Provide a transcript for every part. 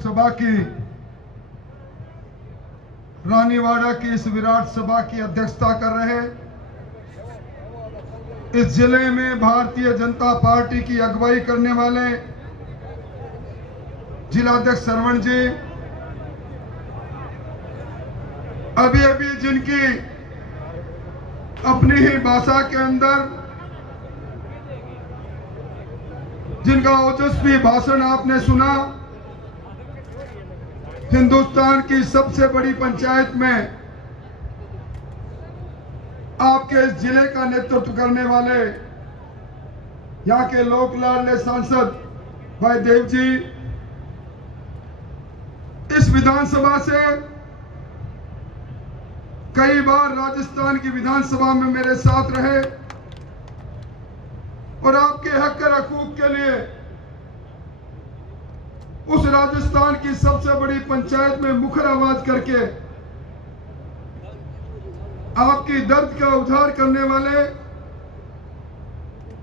सभा की रानीवाड़ा की इस विराट सभा की अध्यक्षता कर रहे इस जिले में भारतीय जनता पार्टी की अगुवाई करने वाले जिलाध्यक्ष श्रवण जी, अभी अभी जिनकी अपनी ही भाषा के अंदर जिनका ओजस्वी भाषण आपने सुना, हिंदुस्तान की सबसे बड़ी पंचायत में आपके इस जिले का नेतृत्व करने वाले यहाँ के लोक लाडले सांसद भाई देव जी इस विधानसभा से कई बार राजस्थान की विधानसभा में मेरे साथ रहे और आपके हक हकूक के लिए उस राजस्थान की सबसे बड़ी पंचायत में मुखर आवाज करके आपकी दर्द का उद्धार करने वाले,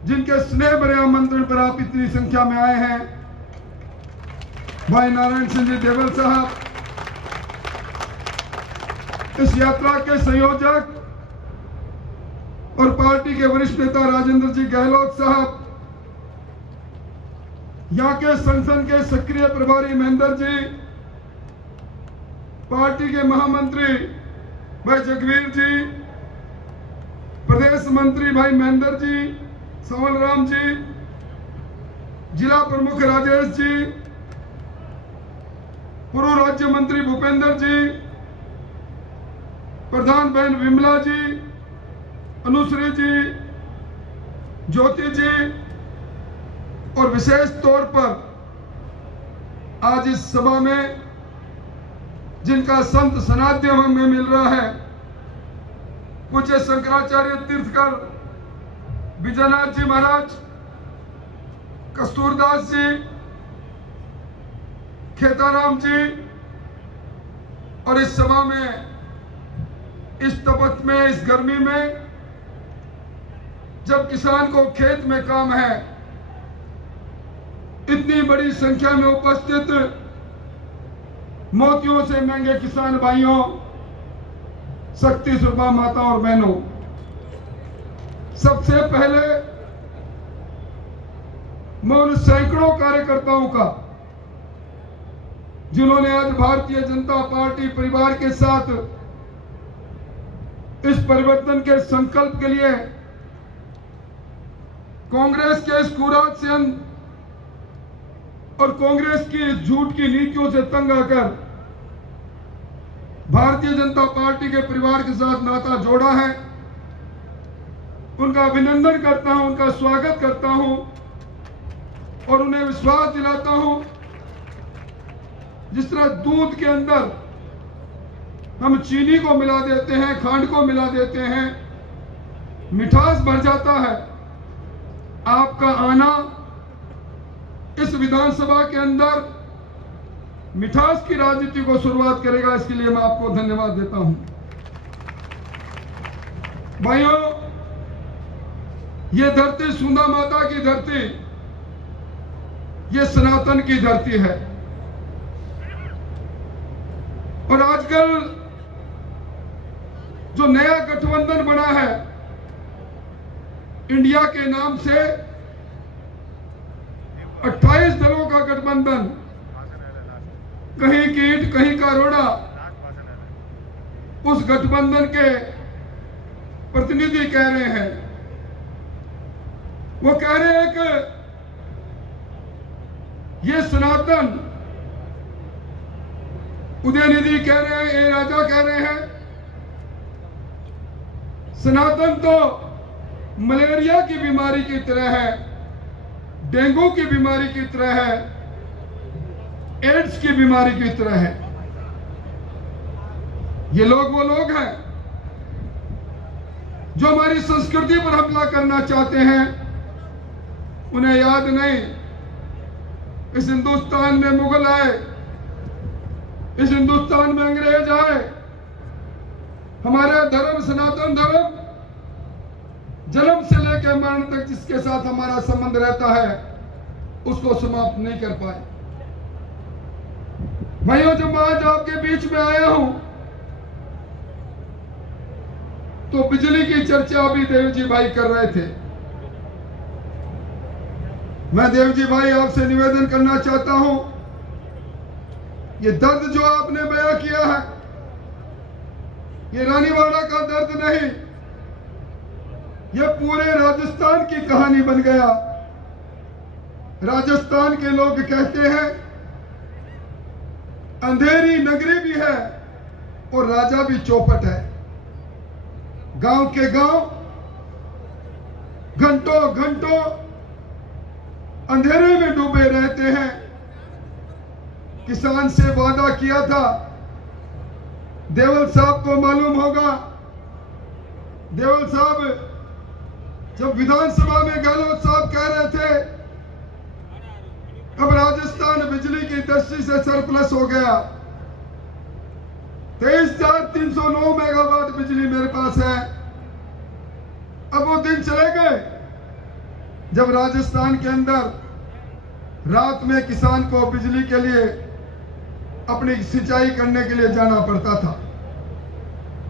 जिनके स्नेह भरे आमंत्रण पर आप इतनी संख्या में आए हैं, भाई नारायण सिंह जी देवल साहब, इस यात्रा के संयोजक और पार्टी के वरिष्ठ नेता राजेंद्र जी गहलोत साहब, यहाँ के संगठन के सक्रिय प्रभारी महेंद्र जी, पार्टी के महामंत्री भाई जगवीर जी, प्रदेश मंत्री भाई महेंद्र जी, संवल राम जी, जिला प्रमुख राजेश जी, पूर्व राज्य मंत्री भूपेंद्र जी, प्रधान बहन विमला जी, अनुश्री जी, ज्योति जी और विशेष तौर पर आज इस सभा में जिनका संत सनाध्य हमें मिल रहा है, पूज्य शंकराचार्य तीर्थकर विजयनाथ जी महाराज, कस्तूरदास जी, खेताराम जी, और इस सभा में इस तपत में, इस गर्मी में, जब किसान को खेत में काम है, इतनी बड़ी संख्या में उपस्थित मोतियों से महंगे किसान भाइयों, शक्ति स्वरूपा माता और बहनों, सबसे पहले मैं उन सैकड़ों कार्यकर्ताओं का जिन्होंने आज भारतीय जनता पार्टी परिवार के साथ इस परिवर्तन के संकल्प के लिए कांग्रेस के इस कुरान और कांग्रेस की इस झूठ की नीतियों से तंग आकर भारतीय जनता पार्टी के परिवार के साथ नाता जोड़ा है, उनका अभिनंदन करता हूं, उनका स्वागत करता हूं और उन्हें विश्वास दिलाता हूं, जिस तरह दूध के अंदर हम चीनी को मिला देते हैं, खांड को मिला देते हैं, मिठास बढ़ जाता है, आपका आना इस विधानसभा के अंदर मिठास की राजनीति को शुरुआत करेगा। इसके लिए मैं आपको धन्यवाद देता हूं। भाइयों, ये धरती सुंदा माता की धरती, ये सनातन की धरती है और आजकल जो नया गठबंधन बना है इंडिया के नाम से, 28 दलों का गठबंधन, कहीं कीट कहीं का रोड़ा, उस गठबंधन के प्रतिनिधि कह रहे हैं, वो कह रहे हैं कि ये सनातन, उदयनिधि कह रहे हैं, ए राजा कह रहे हैं, सनातन तो मलेरिया की बीमारी की तरह है, डेंगू की बीमारी की तरह है, एड्स की बीमारी की तरह है। ये लोग वो लोग हैं जो हमारी संस्कृति पर हमला करना चाहते हैं। उन्हें याद नहीं, इस हिंदुस्तान में मुगल आए, इस हिंदुस्तान में अंग्रेज आए, हमारा धर्म सनातन धर्म जन्म से लेकर मरण तक जिसके साथ हमारा संबंध रहता है, उसको समाप्त नहीं कर पाए। भाइयों, जब मैं आज आपके बीच में आया हूं तो बिजली की चर्चा अभी देवजी भाई कर रहे थे। मैं देवजी भाई आपसे निवेदन करना चाहता हूं, ये दर्द जो आपने बयां किया है, ये रानीवाड़ा का दर्द नहीं, ये पूरे राजस्थान की कहानी बन गया। राजस्थान के लोग कहते हैं अंधेरी नगरी भी है और राजा भी चौपट है। गांव के गांव घंटों घंटों अंधेरे में डूबे रहते हैं। किसान से वादा किया था, देवल साहब को मालूम होगा, देवल साहब जब विधानसभा में गहलोत साहब कह रहे थे अब राजस्थान बिजली की दृष्टि से सरप्लस हो गया, 23,309 मेगावाट बिजली मेरे पास है। अब वो दिन चले गए जब राजस्थान के अंदर रात में किसान को बिजली के लिए अपनी सिंचाई करने के लिए जाना पड़ता था।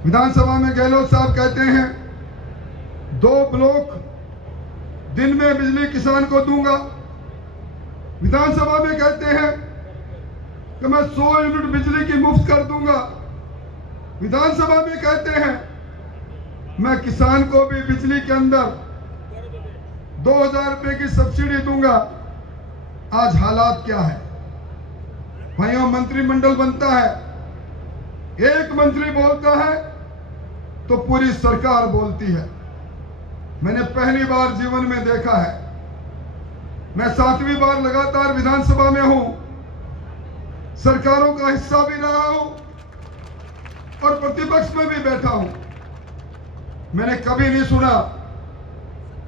विधानसभा में गहलोत साहब कहते हैं 2 ब्लॉक दिन में बिजली किसान को दूंगा। विधानसभा में कहते हैं कि मैं 100 यूनिट बिजली की मुफ्त कर दूंगा। विधानसभा में कहते हैं मैं किसान को भी बिजली के अंदर 2,000 रुपए की सब्सिडी दूंगा। आज हालात क्या है भाइयों? मंत्रिमंडल बनता है, एक मंत्री बोलता है तो पूरी सरकार बोलती है। मैंने पहली बार जीवन में देखा है, मैं 7वीं बार लगातार विधानसभा में हूं, सरकारों का हिस्सा भी रहा हूं और प्रतिपक्ष में भी बैठा हूं। मैंने कभी नहीं सुना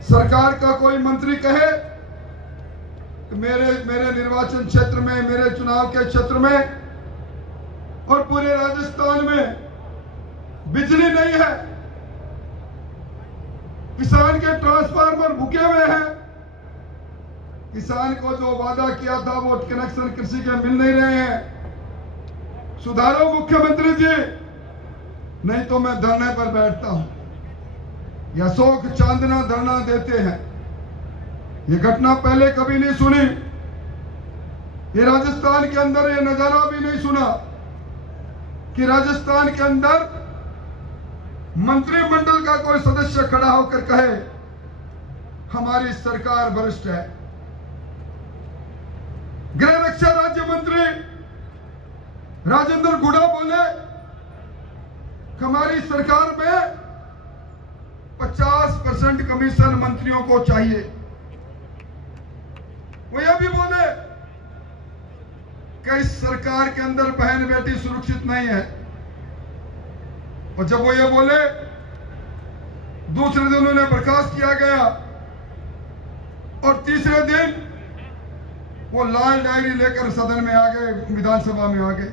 सरकार का कोई मंत्री कहे कि मेरे निर्वाचन क्षेत्र में, मेरे चुनाव के क्षेत्र में और पूरे राजस्थान में बिजली नहीं है, किसान के ट्रांसफार्मर भूखे हुए हैं, किसान को जो वादा किया था वो कनेक्शन कृषि के मिल नहीं रहे हैं। सुधारो मुख्यमंत्री जी, नहीं तो मैं धरने पर बैठता हूं। या शोक चांदना धरना देते हैं। ये घटना पहले कभी नहीं सुनी, ये राजस्थान के अंदर ये नजारा भी नहीं सुना कि राजस्थान के अंदर मंत्रिमंडल का कोई सदस्य खड़ा होकर कहे हमारी सरकार वरिष्ठ है। गृह रक्षा राज्य मंत्री राजेंद्र गुड़ा बोले हमारी सरकार में 50% कमीशन मंत्रियों को चाहिए। वो यह भी बोले कि इस सरकार के अंदर बहन बेटी सुरक्षित नहीं है। और जब वो ये बोले, दूसरे दिन उन्हें बर्खास्त किया गया और तीसरे दिन वो लाल डायरी लेकर सदन में आ गए, विधानसभा में आ गए।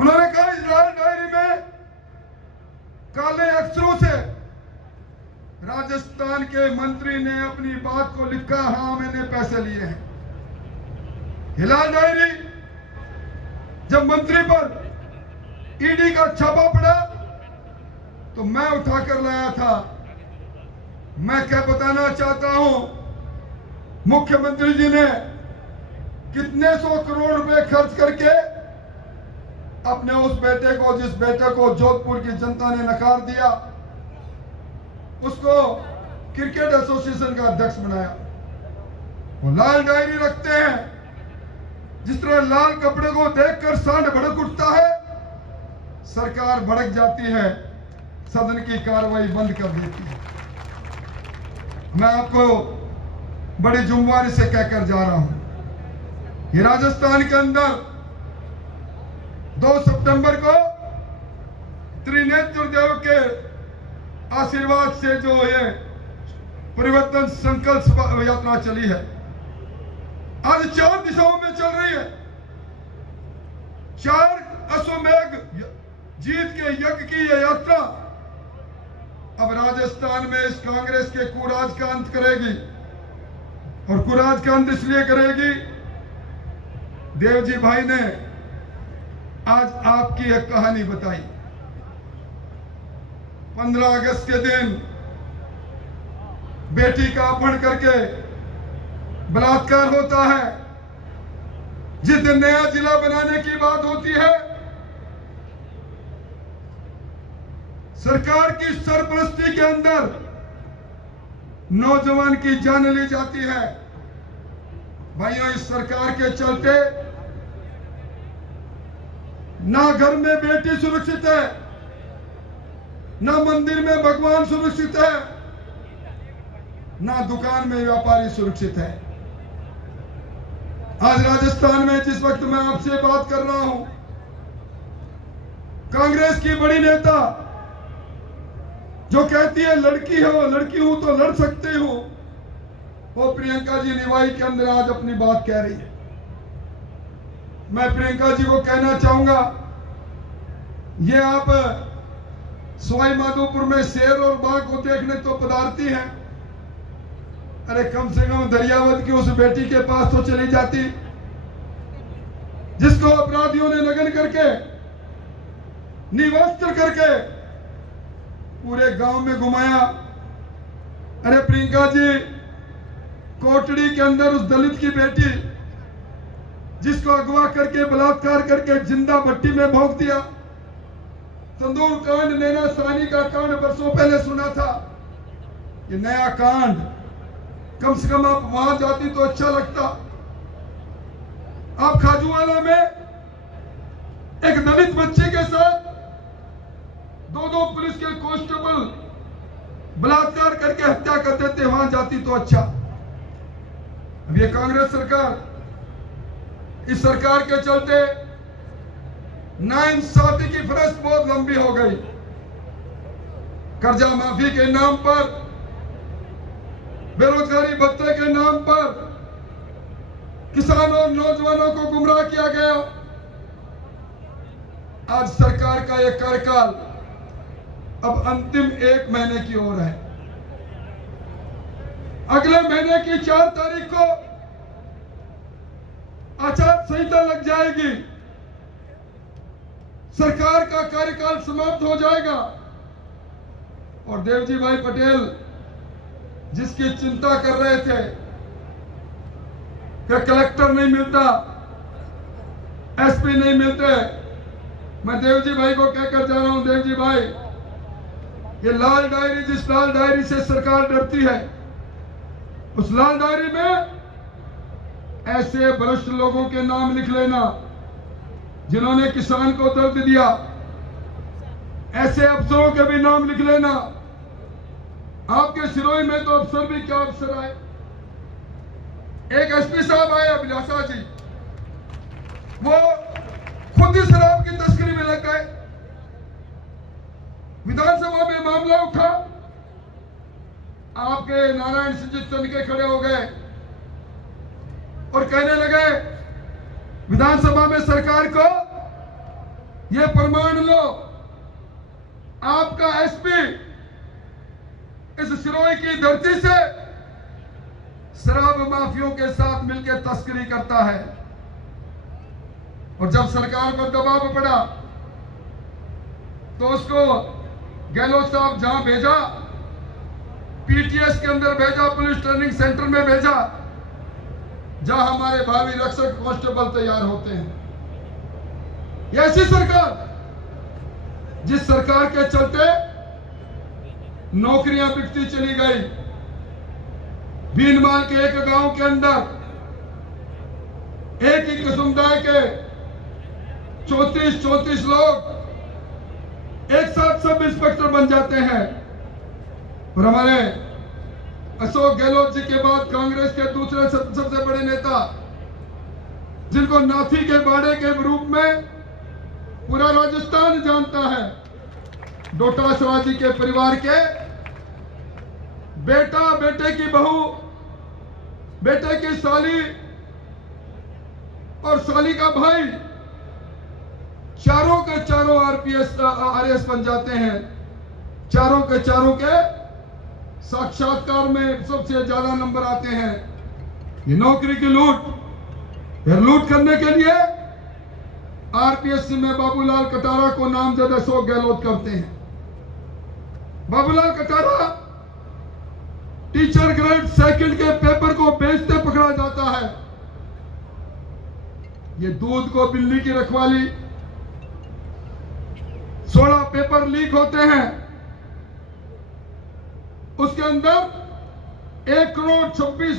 उन्होंने कहा इस लाल डायरी में काले अक्षरों से राजस्थान के मंत्री ने अपनी बात को लिखा, हां मैंने पैसे लिए हैं। ये लाल डायरी जब मंत्री पर ईडी का छापा पड़ा तो मैं उठाकर लाया था। मैं क्या बताना चाहता हूं, मुख्यमंत्री जी ने कितने 100 करोड़ रुपए खर्च करके अपने उस बेटे को, जिस बेटे को जोधपुर की जनता ने नकार दिया, उसको क्रिकेट एसोसिएशन का अध्यक्ष बनाया। वो लाल डायरी रखते हैं, जिस तरह लाल कपड़े को देखकर सांड भड़क उठता है, सरकार भड़क जाती है, सदन की कार्रवाई बंद कर देती है। मैं आपको बड़ी जुम्मेवारी से कहकर जा रहा हूं, ये राजस्थान के अंदर 2 सितंबर को त्रिनेत्र देव के आशीर्वाद से जो ये परिवर्तन संकल्प यात्रा चली है, आज 4 दिशाओं में चल रही है। 4 अश्वमेघ जीत के यज्ञ की यह यात्रा अब राजस्थान में इस कांग्रेस के कुराज का अंत करेगी। और कुराज का अंत इसलिए करेगी, देवजी भाई ने आज आपकी एक कहानी बताई। 15 अगस्त के दिन बेटी का अपहरण करके बलात्कार होता है। जिस दिन नया जिला बनाने की बात होती है, सरकार की सरपरस्ती के अंदर नौजवान की जान ली जाती है। भाइयों, इस सरकार के चलते ना घर में बेटी सुरक्षित है, ना मंदिर में भगवान सुरक्षित है, ना दुकान में व्यापारी सुरक्षित है। आज राजस्थान में जिस वक्त मैं आपसे बात कर रहा हूं, कांग्रेस की बड़ी नेता जो कहती है लड़की हूं तो लड़ सकती हूं, वो प्रियंका जी निवाई के अंदर आज अपनी बात कह रही है। मैं प्रियंका जी को कहना चाहूंगा, ये आप सवाई माधोपुर में शेर और बाघ को देखने तो पधारती हैं, अरे कम से कम दरियावत की उस बेटी के पास तो चली जाती, जिसको अपराधियों ने नग्न करके, निवस्त्र करके पूरे गांव में घुमाया। अरे प्रियंका जी, कोटड़ी के अंदर उस दलित की बेटी जिसको अगवा करके बलात्कार करके जिंदा भट्टी में भोंक दिया। तंदूर कांड, नैना सानी का कांड बरसों पहले सुना था, ये नया कांड। कम से कम आप वहां जाती तो अच्छा लगता। आप खाजूवाला में एक दलित बच्चे के साथ दो पुलिस के कांस्टेबल बलात्कार करके हत्या कर देते, वहां जाती तो अच्छा। अब ये कांग्रेस सरकार, इस सरकार के चलते नाइंसाफी की फहरिस्त बहुत लंबी हो गई। कर्जा माफी के नाम पर, बेरोजगारी भत्ते के नाम पर किसानों और नौजवानों को गुमराह किया गया। आज सरकार का यह कार्यकाल अब अंतिम 1 महीने की ओर है। अगले महीने की 4 तारीख को आचार संहिता लग जाएगी, सरकार का कार्यकाल समाप्त हो जाएगा। और देवजी भाई पटेल जिसकी चिंता कर रहे थे कि कलेक्टर नहीं मिलता, एसपी नहीं मिलते, मैं देवजी भाई को कहकर जा रहा हूं, देवजी भाई, ये लाल डायरी, जिस लाल डायरी से सरकार डरती है, उस लाल डायरी में ऐसे भ्रष्ट लोगों के नाम लिख लेना जिन्होंने किसान को दर्द दिया। ऐसे अफसरों के भी नाम लिख लेना। आपके सिरोही में तो अफसर भी क्या अफसर आए। एक एसपी साहब आए अभिलाषा जी, वो खुद ही शराब की तस्करी में लग गए। विधानसभा में मामला उठा, आपके नारायण सिंह जी तनके खड़े हो गए और कहने लगे विधानसभा में सरकार को यह प्रमाण लो, आपका एसपी इस सिरोही की धरती से शराब माफियों के साथ मिलकर तस्करी करता है। और जब सरकार पर दबाव पड़ा तो उसको गहलोत साहब जहां भेजा, पीटीएस के अंदर भेजा, पुलिस ट्रेनिंग सेंटर में भेजा, जहां हमारे भावी रक्षक कांस्टेबल तैयार होते हैं। ये ऐसी सरकार, जिस सरकार के चलते नौकरियां बिकती चली गई। भीनमाल के एक गांव के अंदर एक ही समुदाय के 34 लोग एक साथ सब इंस्पेक्टर बन जाते हैं। और हमारे अशोक गहलोत जी के बाद कांग्रेस के दूसरे सबसे बड़े नेता, जिनको नाथी के बाड़े के रूप में पूरा राजस्थान जानता है, डोटासरा जी के परिवार के बेटा, बेटे की बहू, बेटे की साली और साली का भाई, चारों के चारों आरएस बन जाते हैं। चारों के साक्षात्कार में सबसे ज्यादा नंबर आते हैं। ये नौकरी की लूट, फिर लूट करने के लिए आरपीएससी में बाबूलाल कटारा को नामजद अशोक गहलोत करते हैं। Babulal Katara teacher grade second के पेपर को बेचते पकड़ा जाता है। ये दूध को बिल्ली की रखवाली, 16 पेपर लीक होते हैं, उसके अंदर 1 करोड़ 26